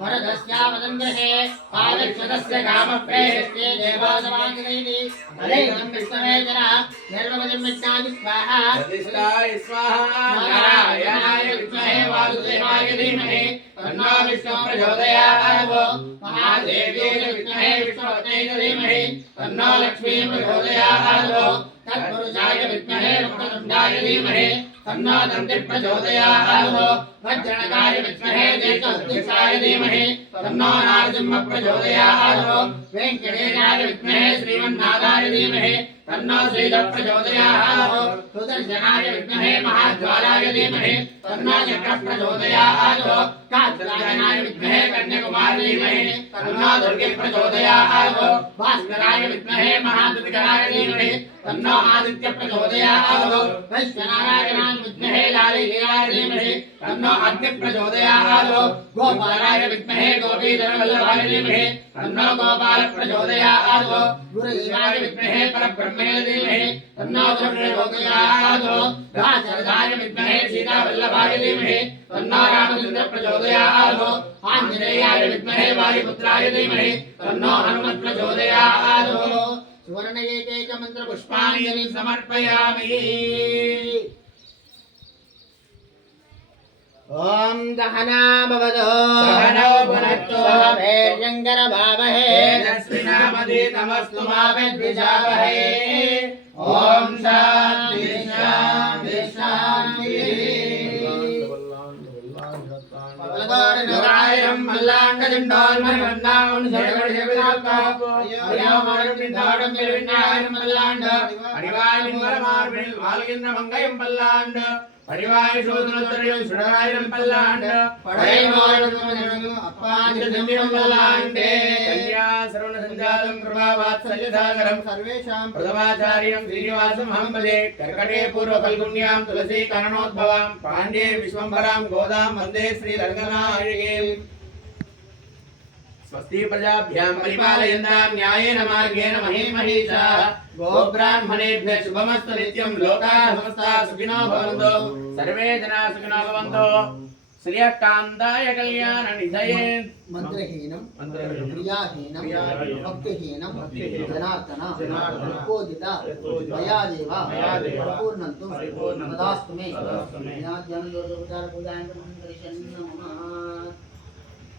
वरदस्यावदङ्ग्रहे आविक्षतस्य कामप्रेयस्ते देवासवादिनैति अनेकं विष्णुवेदना निर्वपदिं विष्णाय स्वाहा प्रतिष्ठाय स्वाहा नारायणाय विद्महे वासुदेवाय धीमहि तन्नो विष्णुः प्रचोदयात् महादेव्यै विद्महे विष्णुपत्न्यै धीमहि तन्नो लक्ष्मीः प्रचोदयात् तत्पुरुषाय विद्महे वक्रतुण्डाय धीमहि तन्नो दन्तिः प्रचोदयात् वज्रणकाय विद्महे देशोद्दिशाय धीमहि तन्नो नारसिंहः प्रचोदयात् वेङ्कटेशाय विद्महे श्रीमन्नाथाय धीमहि तन्नो श्रीधरः प्रचोदयात् सुदर्शनाय विद्महे महाज्वालाय धीमहि तन्नो चक्रः प्रचोदयात् कात्यायनाय विद्महे कन्याकुमारी धीमहि तन्नो दुर्गे प्रचोदयात् भास्कराय विद्महे महादुर्गाय धीमहि तन्नो आदित्य प्रचोदयात् वैश्वनारायणाय विद्महे लालीलाय धीमहि तन्नो अग्नि प्रचोदयात् गोपालाय विद्महे गोपीधरवल्लभाय धीमहि तन्नो गोपाल प्रचोदयात् गुरुदेवाय विद्महे परब्रह्मणे धीमहि तन्नो प्रचोदयात् राजरथाय विद्महे सीतावल्लभाय धीमहि तन्नो रामचन्द्र प्रचोदयात् आञ्जनेयाय विद्महे वायुपुत्राय धीमहि तन्नो हनुमत् प्रचोदयात् सुवर्ण एकैक मंत्र पुष्पांजलि समर्पयामि। ओम दहना भवतो सहनौ भुनक्तु वीर्यङ्कर भावहे तेजस्विनामधीतमस्तु मा विद्विषावहे। ओम शान्ति शान्ति शान्ति। नरायणं मल्लाण्डदण्डोन्मनिवन्नां सर्वदेवताको अयोमरविन्दाडं विरविन्नायं मल्लाण्ड परिवालिंगलमार्विल वालगिन्द्रमङ्गयं पल्लाण्ड परिवाय शोधनोत्तरयं सुडरायं पल्लाण्ड पडैमाडं अप्पाञ्जलिं पल्लाण्डे कन्या सर्वसञ्जातं कृपावात्सल्यसागरं सर्वेषां प्रथमाचार्यं श्रीनिवासं हम्बले कर्कटे पूर्वफल्गुण्यां तुलसी करणोद्भवां पाण्ड्ये विश्वम्भरां गोदां वन्दे श्रीरङ्गनायकीं। स्वस्ति प्रजाभ्यां परिपालयन्तां न्यायेन मार्गेण महीमहीषाः गोब्राह्मणेभ्यः शुभमस्तु नित्यं लोकाः समस्ताः सुखिनो भवन्तु सर्वे जनाः सुखिनो भवन्तु। श्रियकान्ताय कल्याणनिधये मंत्रहीनं क्रियाहीनं भक्तिहीनं जनार्दन पूजिता मया देवा परिपूर्णन्तु तदास्तु मे।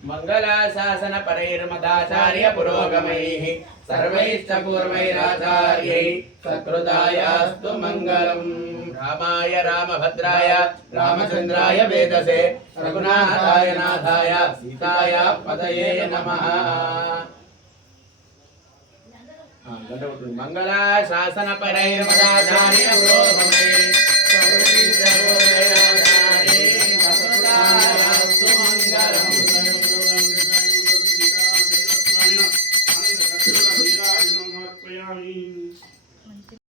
मंगलाशासन परैर्मदाचार्य पुरोगमैः सर्वैश्च पूर्वैराचार्यैः सकृतायास्तु मंगलम्। रामाय रामभद्राय रामचन्द्राय वेदसे रघुनाथाय नाथाय सीताय पतये नमः। मंगलाशासन परैर्मदाचार्य पुरोगमैः